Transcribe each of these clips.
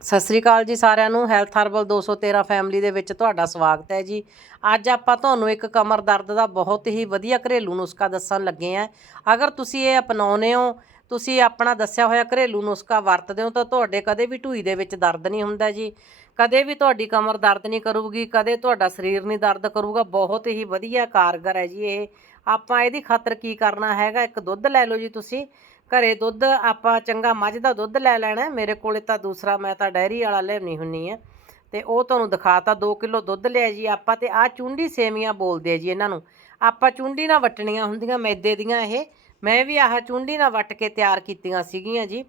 ਸਤਿ ਸ੍ਰੀ ਅਕਾਲ ਜੀ ਸਾਰਿਆਂ ਨੂੰ। ਹੈਲਥ ਹਰਬਲ 213 ਫੈਮਿਲੀ ਦੇ ਵਿੱਚ ਤੁਹਾਡਾ ਸਵਾਗਤ ਹੈ ਜੀ। ਅੱਜ ਆਪਾਂ ਤੁਹਾਨੂੰ ਇੱਕ ਕਮਰ ਦਰਦ ਦਾ ਬਹੁਤ ਹੀ ਵਧੀਆ ਘਰੇਲੂ ਨੁਸਖਾ ਦੱਸਣ ਲੱਗੇ ਆਂ ਅਗਰ ਤੁਸੀਂ ਇਹ ਅਪਣਾਉਨੇ ਹੋ ਤੁਸੀਂ ਆਪਣਾ ਦੱਸਿਆ ਹੋਇਆ ਘਰੇਲੂ ਨੁਸਖਾ ਵਰਤਦੇ ਹੋ ਤਾਂ ਤੁਹਾਡੇ ਕਦੇ ਵੀ ਢੂਈ ਦੇ ਵਿੱਚ ਦਰਦ ਨਹੀਂ ਹੁੰਦਾ ਜੀ। ਕਦੇ ਵੀ ਤੁਹਾਡੀ ਕਮਰ ਦਰਦ ਨਹੀਂ ਕਰੂਗੀ, ਕਦੇ ਤੁਹਾਡਾ ਸਰੀਰ ਨਹੀਂ ਦਰਦ ਕਰੂਗਾ, ਬਹੁਤ ਹੀ ਵਧੀਆ ਕਾਰਗਰ ਹੈ ਜੀ ਇਹ। ਆਪਾਂ ਇਹਦੀ ਖਾਤਰ ਕੀ ਕਰਨਾ ਹੈਗਾ? ਇੱਕ ਦੁੱਧ ਲੈ ਲਓ ਜੀ ਤੁਸੀਂ। ਘਰੇ ਦੁੱਧ ਆਪਾਂ ਚੰਗਾ ਮੱਝ ਦਾ ਦੁੱਧ ਲੈ ਲੈਣਾ ਮੇਰੇ ਕੋਲੇ ਤਾਂ ਦੂਸਰਾ ਮੈਂ ਤਾਂ ਡੈਰੀ ਵਾਲਾ ਲਿਆਉਣੀ ਹੁੰਨੀ ਆ ਤੇ ਉਹ ਤੁਹਾਨੂੰ ਦਿਖਾਤਾ 2 ਕਿਲੋ ਦੁੱਧ ਲਿਆ ਜੀ ਆਪਾਂ ਤੇ ਆ ਚੁੰਡੀ ਸੇਵੀਆਂ ਬੋਲਦੇ ਆ ਜੀ ਇਹਨਾਂ ਨੂੰ। ਆਪਾਂ ਚੁੰਡੀ ਨਾਲ ਵਟਣੀਆਂ ਹੁੰਦੀਆਂ, ਮੈਦੇ ਦੀਆਂ ਇਹ। ਮੈਂ ਵੀ ਆਹ ਚੁੰਡੀ ਨਾਲ ਵੱਟ ਕੇ ਤਿਆਰ ਕੀਤੀਆਂ ਸੀਗੀਆਂ ਜੀ।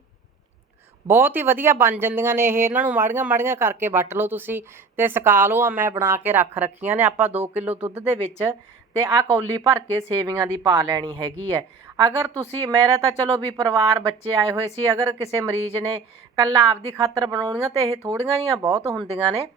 ਬਹੁਤ ਹੀ ਵਧੀਆ ਬਣ ਜਾਂਦੀਆਂ ਨੇ, ਇਹ ਇਹਨਾਂ ਨੂੰ ਮਾੜੀਆਂ ਮਾੜੀਆਂ ਕਰਕੇ ਵੱਟ ਲਓ ਤੁਸੀਂ ਤੇ ਸੁਕਾ ਲਓ। ਆ ਮੈਂ ਬਣਾ ਕੇ ਰੱਖ ਰੱਖੀਆਂ ਨੇ, ਆਪਾਂ 2 ਕਿਲੋ ਦੁੱਧ ਦੇ ਵਿੱਚ ਤੇ ਆ ਕੌਲੀ ਭਰ ਕੇ ਸੇਵੀਆਂ ਦੀ ਪਾ ਲੈਣੀ ਹੈਗੀ ਹੈ। ਅਗਰ ਤੁਸੀਂ, ਮੇਰਾ ਤਾਂ ਚਲੋ ਵੀ ਪਰਿਵਾਰ ਬੱਚੇ ਆਏ ਹੋਏ ਸੀ, ਅਗਰ ਕਿਸੇ ਮਰੀਜ਼ ਨੇ ਕੱਲਾ ਆਪਦੀ ਖਾਤਰ ਬਣਾਉਣੀਆਂ ਤੇ ਇਹ ਥੋੜੀਆਂ ਜੀਆਂ ਬਹੁਤ ਹੁੰਦੀਆਂ ਨੇ।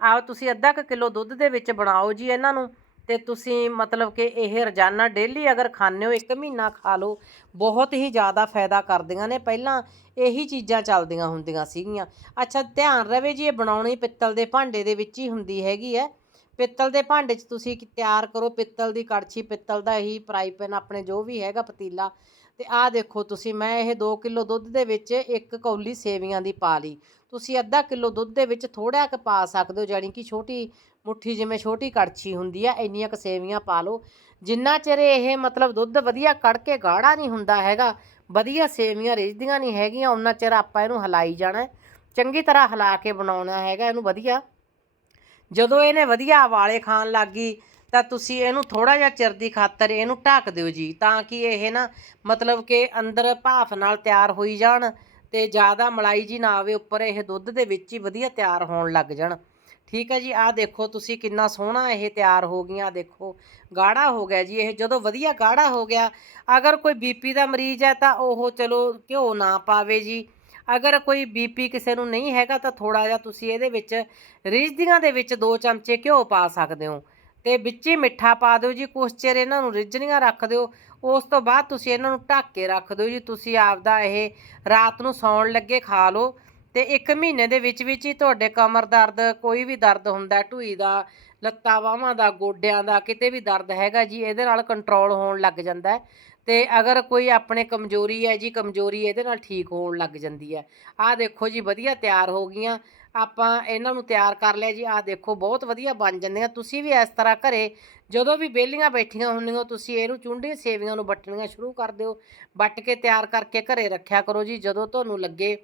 ਆਹ ਤੁਸੀਂ ਅੱਧਾ ਕੁ ਕਿਲੋ ਦੁੱਧ ਦੇ ਵਿੱਚ ਬਣਾਓ ਜੀ ਇਹਨਾਂ ਨੂੰ। ਤੇ ਤੁਸੀਂ ਮਤਲਬ ਕਿ ਇਹ ਰੋਜ਼ਾਨਾ ਡੇਲੀ ਅਗਰ ਖਾਂਦੇ ਹੋ, ਇੱਕ ਮਹੀਨਾ ਖਾ ਲਓ, ਬਹੁਤ ਹੀ ਜ਼ਿਆਦਾ ਫਾਇਦਾ ਕਰਦੀਆਂ ਨੇ। ਪਹਿਲਾਂ ਇਹੀ ਚੀਜ਼ਾਂ ਚੱਲਦੀਆਂ ਹੁੰਦੀਆਂ ਸੀਗੀਆਂ। ਅੱਛਾ, ਧਿਆਨ ਰਵੇ ਜੀ, ਇਹ ਬਣਾਉਣੀ ਪਿੱਤਲ ਦੇ ਭਾਂਡੇ ਦੇ ਵਿੱਚ ਹੀ ਹੁੰਦੀ ਹੈਗੀ ਹੈ। ਪਿੱਤਲ ਦੇ ਭਾਂਡੇ 'ਚ ਤੁਸੀਂ ਤਿਆਰ ਕਰੋ, ਪਿੱਤਲ ਦੀ ਕੜਛੀ, ਪਿੱਤਲ ਦਾ ਹੀ ਫਰਾਈ ਪੈਨ ਆਪਣੇ ਜੋ ਵੀ ਹੈਗਾ ਪਤੀਲਾ। ਤੇ ਆਹ ਦੇਖੋ ਤੁਸੀਂ, ਮੈਂ ਇਹ 2 ਕਿਲੋ ਦੁੱਧ ਦੇ ਵਿੱਚ ਇੱਕ ਕੌਲੀ ਸੇਵੀਆਂ ਦੀ ਪਾ ਲਈ। ਤੁਸੀਂ ਅੱਧਾ ਕਿਲੋ ਦੁੱਧ ਦੇ ਵਿੱਚ ਥੋੜਾ ਕੁ ਪਾ ਸਕਦੇ ਹੋ ਜਾਨੀ ਕਿ ਛੋਟੀ ਮੁੱਠੀ ਜਿਵੇਂ ਛੋਟੀ ਕੜਛੀ ਹੁੰਦੀ ਆ, ਇੰਨੀਆਂ ਕੁ ਸੇਵੀਆਂ ਪਾ ਲਓ। ਜਿੰਨਾ ਚਿਰ ਇਹ ਮਤਲਬ ਦੁੱਧ ਵਧੀਆ ਕੜ ਕੇ ਗਾੜਾ ਨਹੀਂ ਹੁੰਦਾ ਹੈਗਾ, ਵਧੀਆ ਸੇਵੀਆਂ ਰਿੱਝਦੀਆਂ ਨਹੀਂ ਹੈਗੀਆਂ ਉਹਨਾਂ ਚਿਰ ਆਪਾਂ ਇਹਨੂੰ ਹਲਾਈ ਜਾਣਾ ਚੰਗੀ ਤਰ੍ਹਾਂ ਹਿਲਾ ਕੇ ਬਣਾਉਣਾ ਹੈਗਾ ਇਹਨੂੰ ਵਧੀਆ। ਜਦੋਂ ਇਹਨੇ ਵਧੀਆ ਵਾਲੇ ਖਾਣ ਲੱਗੀ ਤਾਂ ਤੁਸੀਂ ਇਹਨੂੰ ਥੋੜਾ ਜਿਹਾ ਚਿਰ ਦੀ ਖਾਤਰ ਇਹਨੂੰ ਢੱਕ ਦਿਓ ਜੀ, ਤਾਂ ਕਿ ਇਹ ਨਾ ਮਤਲਬ ਕਿ ਅੰਦਰ ਭਾਫ ਨਾਲ ਤਿਆਰ ਹੋਈ ਜਾਣ ਤੇ ਜ਼ਿਆਦਾ ਮਲਾਈ ਜੀ ਨਾ ਆਵੇ, ਉੱਪਰ ਇਹ ਦੁੱਧ ਦੇ ਵਿੱਚ ਹੀ ਵਧੀਆ ਤਿਆਰ ਹੋਣ ਲੱਗ ਜਾਣ। ਠੀਕ ਹੈ ਜੀ, ਆਹ ਦੇਖੋ ਤੁਸੀਂ ਕਿੰਨਾ ਸੋਹਣਾ ਇਹ ਤਿਆਰ ਹੋ ਗਈਆਂ, ਦੇਖੋ। ਗਾੜਾ ਹੋ ਗਿਆ ਜੀ, ਇਹ ਜਦੋਂ ਵਧੀਆ ਗਾੜਾ ਹੋ ਗਿਆ, ਅਗਰ ਕੋਈ ਬੀਪੀ ਦਾ ਮਰੀਜ਼ ਹੈ ਤਾਂ ਉਹ ਚਲੋ ਘਿਓ ਨਾ ਪਾਵੇ ਜੀ। ਅਗਰ ਕੋਈ ਬੀਪੀ ਕਿਸੇ ਨੂੰ ਨਹੀਂ ਹੈਗਾ ਤਾਂ ਥੋੜਾ ਜਿਹਾ ਤੁਸੀਂ ਇਹਦੇ ਵਿੱਚ ਰਿੱਝਦੀਆਂ ਦੇ ਵਿੱਚ 2 ਚਮਚੇ ਘਿਓ ਪਾ ਸਕਦੇ ਹੋ। ਤੇ ਵਿੱਚ ਹੀ ਮਿੱਠਾ ਪਾ ਦਿਓ ਜੀ, ਕੁਛ ਚਿਰ ਇਹਨਾਂ ਨੂੰ ਰਿੱਝਣੀਆਂ ਰੱਖ ਦਿਓ। ਉਸ ਤੋਂ ਬਾਅਦ ਤੁਸੀਂ ਇਹਨਾਂ ਨੂੰ ਢੱਕ ਕੇ ਰੱਖ ਦਿਓ ਜੀ, ਤੁਸੀਂ ਆਪਦਾ ਇਹ ਰਾਤ ਨੂੰ ਸੌਣ ਲੱਗੇ ਖਾ ਲਓ। ਤੇ ਇੱਕ ਮਹੀਨੇ ਦੇ ਵਿੱਚ ਵਿੱਚ ਹੀ ਤੁਹਾਡੇ ਕਮਰ ਦਰਦ, ਕੋਈ ਵੀ ਦਰਦ ਹੁੰਦਾ, ਢੂਈ ਦਾ, ਲੱਤਾਂ ਬਾਹਾਂ ਦਾ, ਗੋਡਿਆਂ ਦਾ, ਕਿਤੇ ਵੀ ਦਰਦ ਹੈਗਾ ਜੀ, ਇਹਦੇ ਨਾਲ ਕੰਟਰੋਲ ਹੋਣ ਲੱਗ ਜਾਂਦਾ ਹੈ। ਤੇ ਅਗਰ ਕੋਈ ਆਪਣੇ ਕਮਜ਼ੋਰੀ ਹੈ ਜੀ, ਕਮਜ਼ੋਰੀ ਇਹਦੇ ਨਾਲ ਠੀਕ ਹੋਣ ਲੱਗ ਜਾਂਦੀ ਹੈ। ਆਹ ਦੇਖੋ ਜੀ, ਵਧੀਆ ਤਿਆਰ ਹੋ ਗਈਆਂ। ਆਪਾਂ ਇਹਨਾਂ ਨੂੰ ਤਿਆਰ ਕਰ ਲਿਆ ਜੀ, ਆਹ ਦੇਖੋ, ਬਹੁਤ ਵਧੀਆ ਬਣ ਜਾਂਦੀਆਂ। ਤੁਸੀਂ ਵੀ ਇਸ ਤਰ੍ਹਾਂ ਘਰੇ ਜਦੋਂ ਵੀ ਬੇਲੀਆਂ ਬੈਠੀਆਂ ਹੁੰਦੀਆਂ, ਤੁਸੀਂ ਇਹਨੂੰ ਚੁੰਡੀ ਸੇਵੀਆਂ ਨੂੰ ਵੱਟਣੀਆਂ ਸ਼ੁਰੂ ਕਰ ਦਿਓ। ਵੱਟ ਕੇ ਤਿਆਰ ਕਰਕੇ ਘਰੇ ਰੱਖਿਆ ਕਰੋ ਜੀ, ਜਦੋਂ ਤੁਹਾਨੂੰ ਲੱਗੇ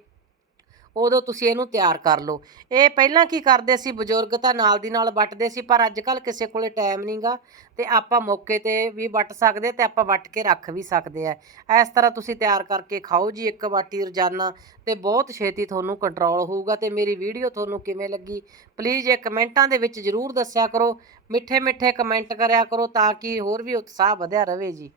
ਉਦੋਂ ਤੁਸੀਂ ਇਹਨੂੰ ਤਿਆਰ ਕਰ ਲਓ। ਇਹ ਪਹਿਲਾਂ ਕੀ ਕਰਦੇ ਸੀ, ਬਜ਼ੁਰਗ ਤਾਂ ਨਾਲ ਦੀ ਨਾਲ ਵੱਟਦੇ ਸੀ, ਪਰ ਅੱਜ ਕੱਲ ਕਿਸੇ ਕੋਲੇ ਟਾਈਮ ਨਹੀਂਗਾ ਤੇ ਆਪਾਂ ਮੌਕੇ ਤੇ ਵੀ ਵੱਟ ਸਕਦੇ ਤੇ ਆਪਾਂ ਵੱਟ ਕੇ ਰੱਖ ਵੀ ਸਕਦੇ ਆ। ਇਸ ਤਰ੍ਹਾਂ ਤੁਸੀਂ ਤਿਆਰ ਕਰਕੇ ਖਾਓ ਜੀ, ਇੱਕ ਵਾਟੀ ਰੋਜ਼ਾਨਾ ਤੇ ਬਹੁਤ ਛੇਤੀ ਤੁਹਾਨੂੰ ਕੰਟਰੋਲ ਹੋਊਗਾ ਤੇ ਮੇਰੀ ਵੀਡੀਓ ਤੁਹਾਨੂੰ ਕਿਵੇਂ ਲੱਗੀ ਪਲੀਜ਼ ਇਹ ਕਮੈਂਟਾਂ ਦੇ ਵਿੱਚ ਜ਼ਰੂਰ ਦੱਸਿਆ ਕਰੋ ਮਿੱਠੇ ਮਿੱਠੇ ਕਮੈਂਟ ਕਰਿਆ ਕਰੋ ਤਾਂ ਕਿ ਹੋਰ ਵੀ ਉਤਸ਼ਾਹ ਵਧਿਆ ਰਹੇ ਜੀ।